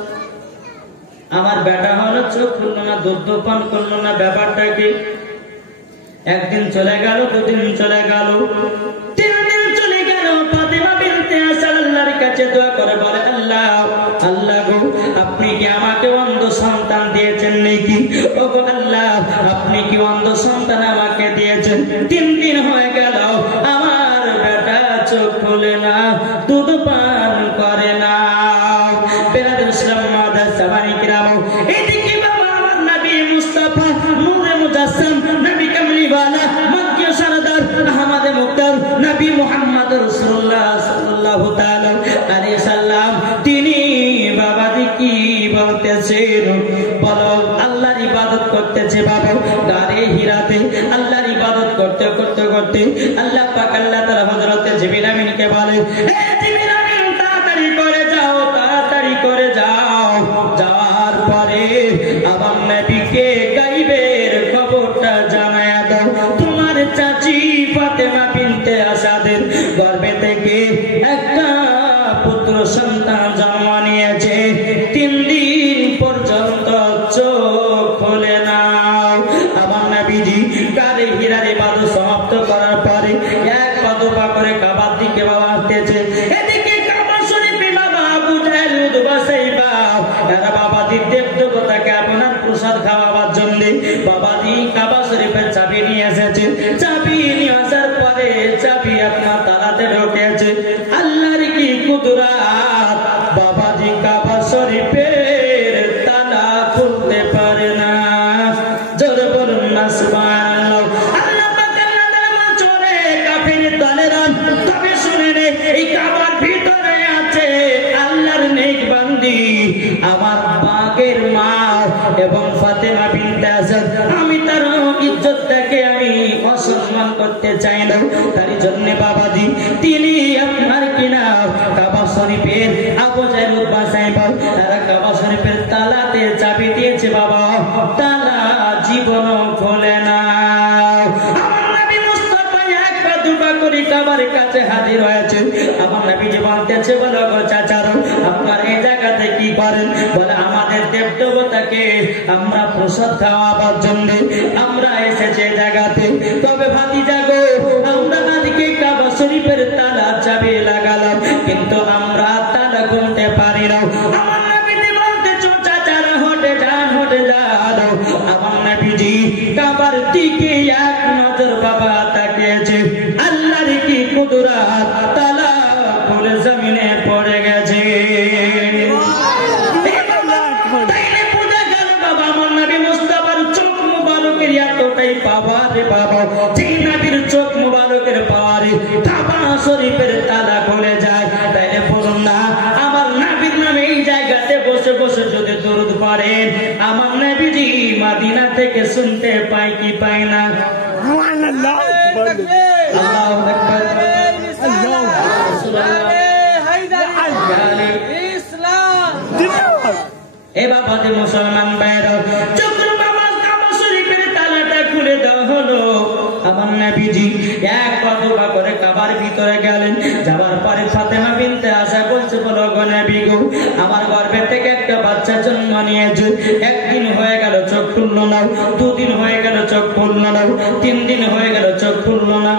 আমার বেটা হলো, চোখ খুললো না, দুধ পান করলো না, ব্যাপারটা কি? একদিন চলে গেল, দুদিন চলে গেল, 3 দিন চলে গেল। ফাতেমা বিনতে আসাদ আল্লাহর কাছে দোয়া করে বলে, আল্লাহ আল্লাহ গো, আপনি কি আমাকে অন্ধ সন্তান দিয়েছেন নাকি? ও গো আল্লাহ, আপনি কি অন্ধ সন্তান আমাকে দিয়েছেন? 3 দিন হয়ে গেল, আমার বেটা চোখ খুলে না, দুধ পান করে না। বেরাদ ইসলাম মাদার সাবানি কিরাম, এদিকে বাবা আমার নবী মুস্তাফা নূরে মুজাসসাম, নবী কামলিওয়ালা, মক্কি সরদার, আহমদ মুক্তার, নবী মুহাম্মদ রাসূলুল্লাহ সাল্লাল্লাহু তাআলা আলাইহি সাল্লাম তিনি বাবাজি কি বলতেছেন? বলো, আল্লাহর ইবাদত করতেছে বাবা গারে হিরাতে। আল্লাহর ইবাদত করতে করতে করতে আল্লাহ পাক আল্লাহ তাআলা হযরত জিবরিল আমিনকে বলে, হে জিবরিল আমিন, তাড়াতাড়ি করে যাও, তাড়াতাড়ি করে যাও। যাওয়ার পরে আমার নবীকে গায়বের খবরটা জানায়া দাও। তোমার চাচি ফাতেমা বিনতে আসাদের গর্ভে থেকে একটা পুত্র সন্তান জন্ম নিয়েছে, 3 দিন পর্যন্ত চোখ খোলে না। আমার নবীজি গারে হিরার ইবাদত সমাপ্ত করার পরে এক পা করে কাবার দিকে বাবা আসতেছে। এদিকে কাবা শরীফে বাবা আবু জাহেল, উতবা, সাইবা এরা বাবাজি দেবদেবতাকে আপনার প্রসাদ খাওয়াবার জন্য বাবাজি কাবা শরীফের চাবি নিয়ে এসেছে। চাবি নিয়ে আসার পরে চাবি আপনার তালাতে ঢুকেছে। আল্লাহর কি কুদরত! বাবাজি কাবা শরীফের তালা খুলতে পারে না। জোরে বলুন না সুবহানাল্লাহ। আল্লাহ পাক আল্লাহ তাআলা চোরে কাফির দলেরা, তবে শুনে নে, এই কাবার ভিতরে আছে আল্লাহর নেক বান্দি আমার বাগের মা এবং ফাতেমা বিনতে আসাদ। আমি তার ইজ্জতটাকে আমি অসম্মান করতে চাই না, তার জন্য বাবাজি তিনি আপনার কিনা কাবা শরীফের আবু জাহেল, উতবা, সাইবা তারা কাবা শরীফের তালাতে চাবি দিয়েছে বাবা, তালা জীবন খোলে না। আমার নবী মুস্তাফা এক পা দুপা করে কাবা বাবার কাছে হাজির হয়েছে। আমার নবীজি বলতেছে, বলো গো চাচারো, আপনার এই জায়গাতে কি করেন? বলে আমাদের দেব দেবতাকে আমরা প্রসাদ খাওয়াবার জন্য আমরা এসেছি এই জায়গাতে। তবে ভাতিজা গো, আমরা আজকে কাবা শরীফের তালা চাবি লাগালাম, কিন্তু আমরা তালা খুলতে পারি না। আমার নবীজি বলতেছে, চাচারা হটে যান, হটে যান। আমার নবীজি কাবার দিকে এক নজর বাবা তাকিয়েছে, আল্লাহর কি কুদরত, তালা খুলে জমিনে পড়ে গেছে। চোখ মুবারকের পাওয়ারে কাবা শরীফের তালা খুলে যায়। তাইলে বলুন না, আমার নবীর নামে এই জায়গাতে বসে বসে যদি দরুদ পড়েন, আমার নবীজি মদিনা থেকে শুনতে পাই কি পাই না? আল্লাহু আকবার। এ বাবা যে মুসলমান ভাইরা, যখন বাবা কাবা শরীফের তালাটা খুলে দেওয়া হলো, আমার নবীজি এক পা করে কাবার ভিতরে গেলেন। যাবার পরে ফাতেমা বিনতে আশা বলছে, বলো গো নবী গো, আমার গর্ভে থেকে একটা বাচ্চা জন্ম নিয়েছে, একদিন হয়ে গেল চোখ খুললো না, দুদিন হয়ে গেল চোখ খুললো না, 3 দিন হয়ে গেল চোখ খুললো না।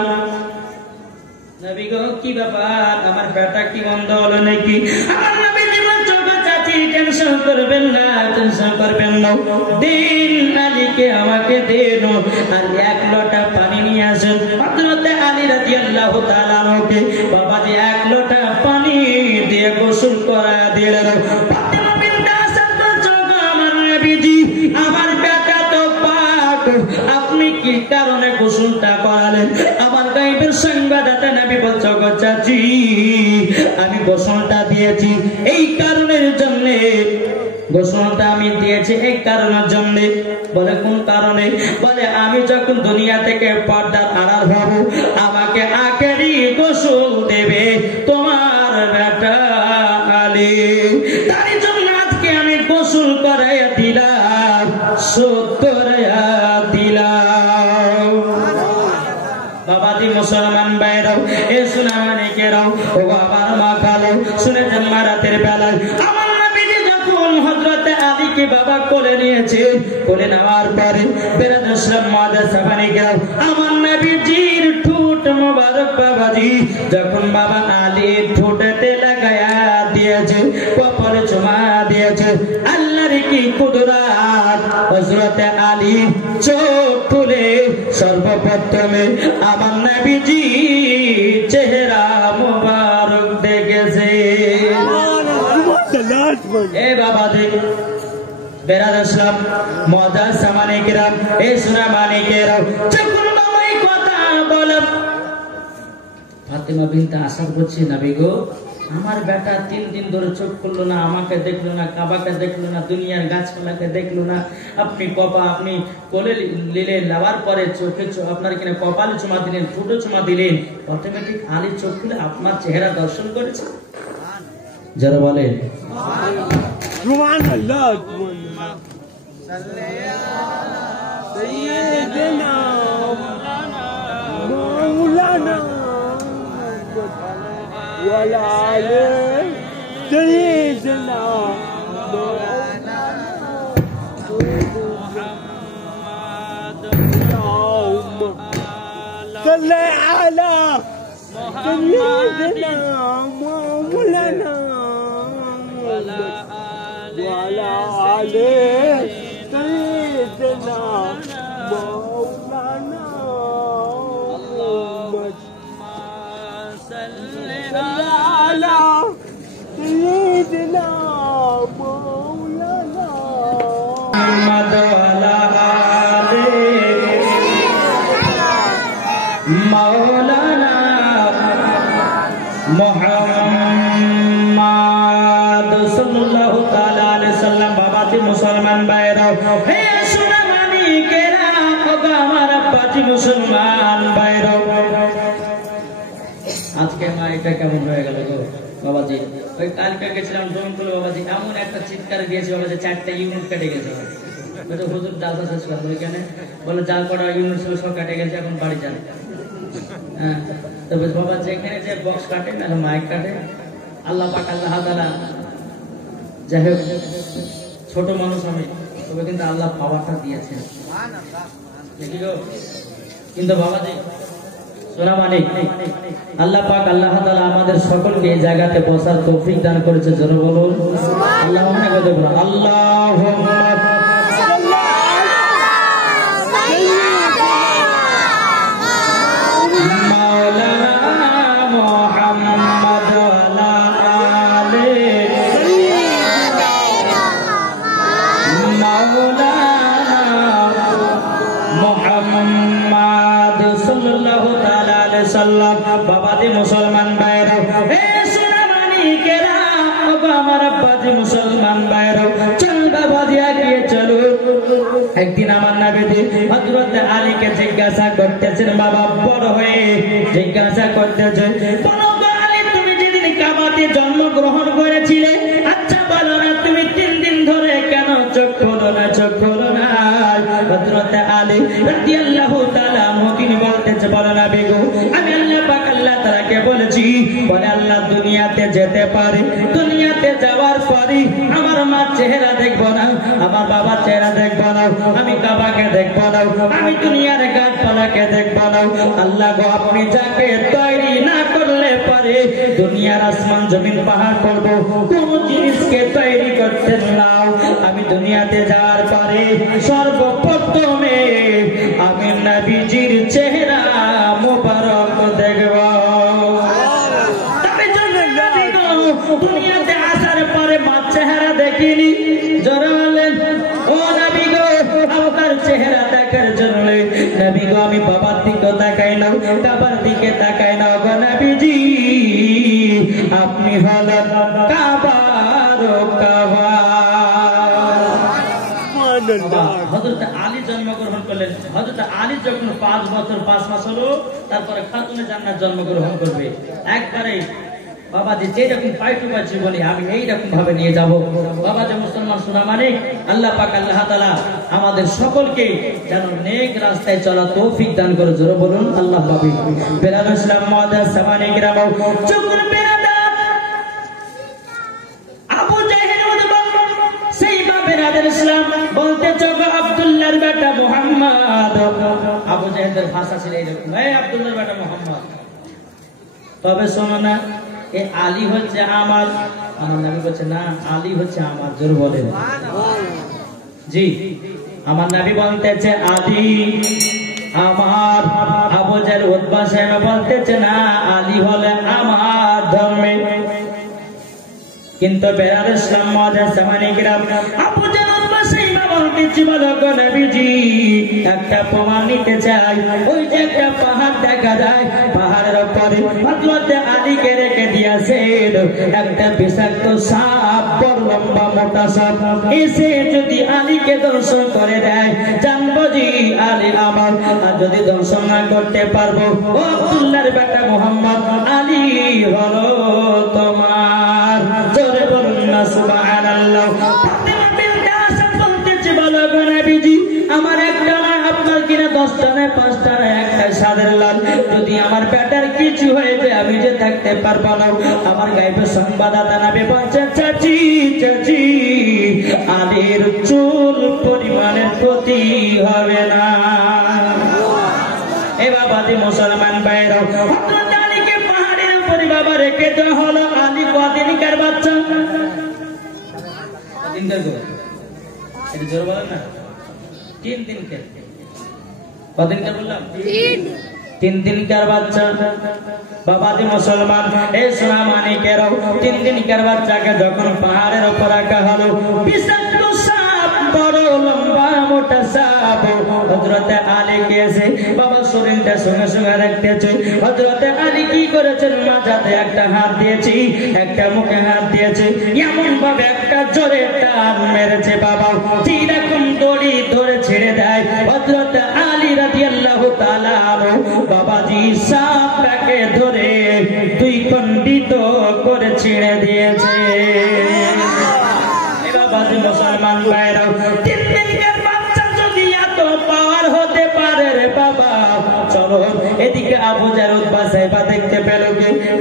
নবী গো কি ব্যাপার, আমার বেটা কি বন্ধ হলো নাকি? আমার নবীজি বলছে, চাচি টেনশন করবেন না, টেনশন করবেন না, দিন আলীকে আমাকে দেন আর 1 লোটা পানি নিয়ে আসেন। হযরত আলী রাদিয়াল্লাহু তাআলা আনহুকে বাবাজি 1 লোটা পানি দিয়ে গোসল করা দিলেন। ফাতেমা বিনতে আসাদ বলছে, আমার নবীজি, আমার বেটা তো পাক, আপনি কি কারণে গোসলটা করালেন? আমার গায়েবের সংবাদদাতা নবী বলছে, গো চাচি, আমি গোসলটা দিয়েছি এই কারণের জন্য, গোসলটা আমি দিয়েছি এই কারণের জন্য। বলে কোন কারণে? বলে আমি যখন দুনিয়া থেকে পর্দার আড়াল হব, আমাকে আখেরি গোসল দেবে তোমার বেটা আলী, তার জন্য আজকে আমি গোসল করাইয়া দিলাম, শোধ করাইয়া দিলাম। বাবাজি মুসলমান ভাইরাও, এ সোনা মানিকেরাও, ও আমার মা খালো, শুনেছেন মা রাতের বেলায় আমার নবীজি যখন হযরত আলীকে বাবা কোলে নিয়েছে, কোলে নেওয়ার পরে বেরাদুসলাম মাদ্রাসা মানিকেরাও, আমার নবীজির ঠোঁট মোবারক বাবাজি যখন বাবা আলী ঠোঁটেতে লাগায়া দিয়েছে, কপালে চুমা দিয়েছে, আল্লাহর কি কুদরত, হযরত আলী চোখ খুলে সর্বপ্রথমে আমার নবীজি চেহারা মোবারক দেখেছে। এ বাবা দেখ বেরাদুসলাম মাদ্রাসা মানিকেরা, এ সোনা মানিকেরা, যখন বাবা এই কথা বলে, ফাতেমা বিনতে আসাদ বলছে, নবী গো, আমার বেটা 3 দিন ধরে চোখ খুললো না, আমাকে দেখলো না, কাবাকে দেখলো না, দুনিয়ার গাছপালাকে দেখলো না। আপনি কোলে নিলে নেওয়ার পরে চোখে আপনার কিনা কপালে চুমা দিলেন, ঠোঁটে চুমা দিলেন, অটোমেটিক আলী চোখ খুলে আপনার চেহারা দর্শন করেছে। যারা বলেন সুবহানাল্লাহ, সাইয়্যিদিনা মাওলানা ওয়ালা আলি সাইয়্যিদিনা মাওলানা মুহাম্মদ, সাল্লি আলা সাইয়্যিদিনা মাওলানা وعلى آله سيدنا مولانا محمد، صل على سيدنا مولانا محمد وعلى آله مولانا محمد সাল্লাল্লাহু তাআলা আলাইহি সাল্লাম। বাবাজি মুসলমান ভাইরা, হে সোনা মানিকেরা, আমার বাবাজি মুসলমান ভাইরা, আজকে মা এটা কেমন হয়ে গেল গো বাবাজি? ওই কালকে গেছিলাম ডোমকুল বাবাজি, এমন একটা চিৎকার দিয়েছে বাবাজি, 4টা ইউনিট কেটে গেছে। হুজুর জালসা শেষ করবো এখানে, বলে জাল করা ইউনিট সব কেটে গেছে, এখন বাড়ি যান। হ্যাঁ তবে বাবা যেখানে যে বক্স কাটে না মাইক কাটে আল্লাহ পাক আল্লাহ তাআলা যাই হোক ছোট মানুষ আমি তবে কিন্তু আল্লাহ পাওয়ারটা দিয়েছেন দেখি গো কিন্তু বাবাজি সোনা মানিক আল্লাহ পাক আল্লাহ তাআলা আমাদের সকলকে এই জায়গাতে বসার তৌফিক দান করেছে জোরে বলুন আল্লাহুম্মা বলুন আল্লাহুম্মা বাবাজি মুসলমান ভাইরা হে সোনা মানিকেরা আমার আব্বাজি মুসলমান ভাইরা চল বাবাজি এগিয়ে চলো একদিন আমার নবীজি হযরত আলীকে জিজ্ঞাসা করতেছেন বাবা বড় হয়ে জিজ্ঞাসা করতেছেন বলো আলী তুমি যেদিন কাবাতে জন্মগ্রহণ করেছিলে আচ্ছা বলো না তুমি 3 দিন ধরে কেন চোখ খোলো না হযরত আলী রাদিয়াল্লাহু তাআলা তিনি বলতেছে বলো না বেগো আমি আল্লাহ পাক আল্লাহ তাআলাকে বলেছি বলে আল্লাহ দুনিয়াতে যেতে পারে দুনিয়াতে যাওয়ার পরে আমার মা চেহারা দেখবো না আমার বাবার চেহারা দেখবো না আমি কাবাকে দেখবো না আমি দুনিয়ার গাছপালাকে দেখবো না আল্লাহ গো আপনি যাকে তৈরি না করলে পারে দুনিয়ার আসমান জমিন পাহাড় করব কোন জিনিসকে তৈরি করতে নাও আমি দুনিয়াতে যাওয়ার পরে সর্বপ্রথমে আমি নবীজির চেহারা মুবারক দেখব তবে দুনিয়াতে আসার পরে মা চেহারা দেখিনি জোরে বলেন ও নবী গো আপনার চেহারা দেখার জন্য নবী গো আমি বাবার দিকে তাকাই না কাবার দিকে তাকাই না গো নবীজি আপনি হলেন কাবার কাবা হযরত আলী জন্মগ্রহণ করলেন হযরত আলী যখন 5 বছর 5 মাস হলো তারপরে খাতুনে জান্নাত জন্মগ্রহণ করবে একবারে বাবাজি যেরকম পাইটুবা জীবনে আমি এইরকম ভাবে নিয়ে যাব বাবাজি মুসলমান সোনা মানিক আল্লাহ পাক আল্লাহ তাআলা আমাদের সকলকে যেন নেক রাস্তায় চলা তৌফিক দান করে জোরে বলুন আল্লাহ পাক বেলাল ইসলাম মুআদ্দাস সামানি কিরাম চুকুর বেরাদার আবু জাহেল সেই বেরাদার ইসলাম বলতে চোখ আব্দুল্লাহর বেটা মুহাম্মদ আবু জাহেলের ভাষা ছিল এরকম এই আব্দুল্লাহর বেটা মুহাম্মদ তবে শোনো না এ আলী হচ্ছে আমার নবী বলছে না আলী হচ্ছে আমার জোর বলেন জি আমার নবী বলতেছে আলী আমার আবু জাহেল উতবা সাহেব বলতেছে না আলী হলে আমার ধর্মে কিন্তু বেরাদ ইসলাম মুআদ্দাস সামানি কিরাম আবু জাহেল উতবা সাহেব বলতেছে বলো গো নবীজি একটা প্রমাণ নিতে চাই ওই যে একটা পাহাড় দেখা যায় পাহাড়ের উপরে হযরত আলীকে রেখে দিয়েছেন একটা বিষাক্ত সাপ বড় লম্বা মোটা সাপ এসে যদি আলীকে দর্শন করে দেয় জানবো জি আলী আমার আর যদি দর্শন না করতে পারবো ও আব্দুল্লাহর বেটা মুহাম্মদ আলী হলো তোমার জোরে বলুন না সুবহানাল্লাহ ফাতেমা বিনতে হাসান বলতেছে বলো গো নবীজি আমার একটা না আপনার কিনা 10টা না 5টা না একটা সাদের লাল যদি আমার পেটের কিছু হয়ে যায় আমি যে থাকতে পারবো না আমার গায়েবে সংবাদদাতা নামে বলছে চাচি চাচি আলীর চুল পরিমাণের ক্ষতি হবে না এ বাবাজি মুসলমান ভাইরা হযরত আলীকে পাহাড়ের উপরে বাবা রেখে দেওয়া হলো আলী কদিনকার বাচ্চা কদিনকার গো এটা জোরে বলেন না 3 দিনকার কদিনকার বললাম 3 দিনকার বাচ্চা বাবাজি মুসলমান এ সোনা মানিকেরাও 3 দিনকার বাচ্চাকে যখন পাহাড়ের উপর রাখা হলো বিষাক্ত সাপ বড় লম্বা মোটা সাপ হযরত আলী কে এসে বাবা শরীরটা সঙ্গে সঙ্গে দেখতেছে হযরত আলী কি করেছেন মাথাতে একটা হাত দিয়েছি একটা মুখে হাত দিয়েছে এমন ভাবে একটা জোরে টান মেরেছে বাবা যেরকম দড়ি ধরে ছেড়ে দেয় হযরত আলী রাদিয়াল্লাহু তাআলা বাবাজি সাপটাকে ধরে 2 খণ্ডিত করে ছেড়ে দিয়েছে এ বাবাজি মুসলমান ভাইরা 3 দিনকার বাচ্চা যদি এত পাওয়ার হতে পারে রে বাবা চলো এদিকে আবু জাহেল উতবা যাইবা দেখতে পেল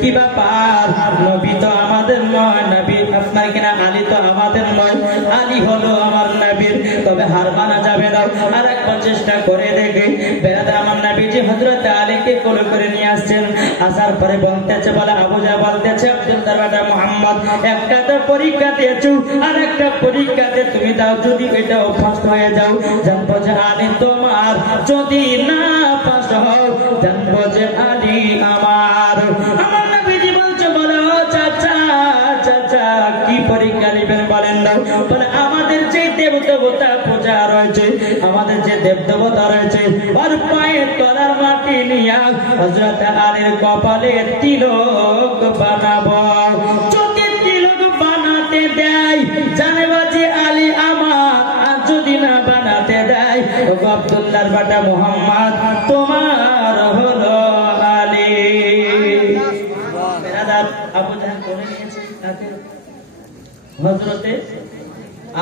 কি ব্যাপার, নবী তো আমাদের নয়, নবী আপনার কিনা আলী তো আমাদের নয়, আলী হলো আমার নবীর, তবে হার মানা যাবে না, আর একবার চেষ্টা করে দেখে। বেরাদা আমার নবীজি হযরত আলীকে কোলে করে নিয়ে আসছেন, আসার পরে বলতেছে, বলে আবু জাহল বলতেছে, আব্দুল্লাহর বেটা মুহাম্মদ, একটা তো পরীক্ষা দিয়েছো আর একটা পরীক্ষাতে তুমি দাও, যদি এটাও ফার্স্ট হয়ে যাও জানবো যে আলী তোমার, যদি না ফার্স্ট হও জানবো যে আলী আমার। আমার নবীজি বলছে, বলে ও চাচা চাচা কি পরীক্ষা নেবেন বলেন না। বলে আমাদের যে দেবতা পূজা রয়েছে, আমাদের যে দেবতা রয়েছে, ওর পায়ের তলার মাটি নিয়ে হযরত আলীর কপালে তিলক বানাবো, যদি তিলক বানাতে দেয় জানবা যে আলী আমার, আর যদি না বানাতে দেয় আব্দুল্লাহর বেটা মুহাম্মদ তোমার হলো আলী। বেরাদার আবু জাহল কোলে নিয়েছে তাকে, হযরতে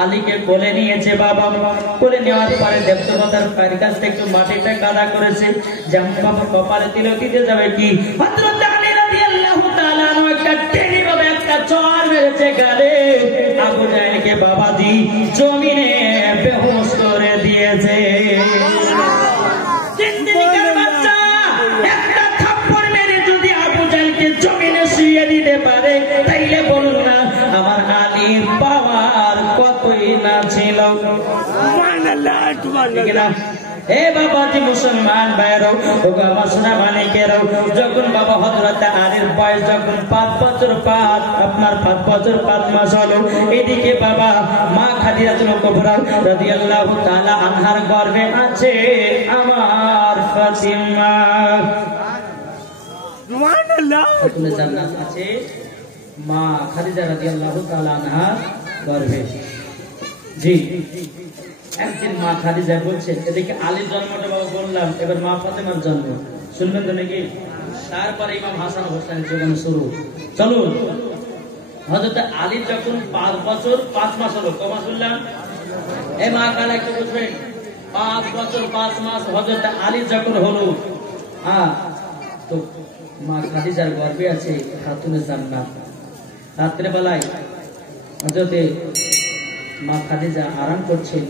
আলীকে কোলে নিয়েছে বাবা। কোলে নেওয়ার পরে দেবতার পায়ের কাছ থেকে একটু মাটিটা কাদা করেছে, যেমন বাবা কপালে তিলক দিতে যাবে কি হযরত আলী রাদিয়াল্লাহু তাআলা আনহু একটা টেনে বাবা একটা চড় মেরেছে গালে, আবু জাহলকে বাবাজি জমিনে বেহুশ করে দিয়েছে। জিন্দেগির বাচ্চা একটা থাপ্পড় মেরে যদি আবু জাহলকে জমিনে শুইয়ে দিতে পারে, তাইলে বলুন না আমার আলীর পাওয়ার কতই না ছিল। হে বাবাজি মুসলমান ভাইরাও, ওগো আমার সোনা মানিকেরাও, যখন বাবা হযরত আলীর বয়স যখন 5 বছর আপনার 5 বছর 5 মাস হলো, এদিকে বাবা মা খাদিজাতুল কুবরা রাদিয়াল্লাহু তাআলা আনহার গর্ভে আছে আমার ফাতিমা, সুবহানাল্লাহ, আপনি জান্নাত আছে মা খাদিজা রাদিয়াল্লাহু তাআলা আনহার গর্ভে। জি, একদিন মা খাদিজা বলছেন, এদিকে আলীর জন্মটা বাবা বললাম, এবার মা ফাতেমার জন্ম শুনবেন তো নাকি? তারপরে ইমাম হাসান হোসেনের জীবন শুরু। চলুন, হযরত আলী যখন 5 বছর 5 মাস হলো, কমা শুনলাম এই মা কালা একটু বুঝবেন, 5 বছর 5 মাস হযরত আলী যখন হলো, তো মা খাদিজার গর্ভে আছে খাতুনে জান্নাত। রাত্রে বেলায় হযরতে মা খাদিজা আরাম করছেন,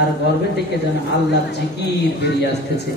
আর গর্ভে থেকে যেন আল্লাহর জিকির বেরিয়ে আসতেছে।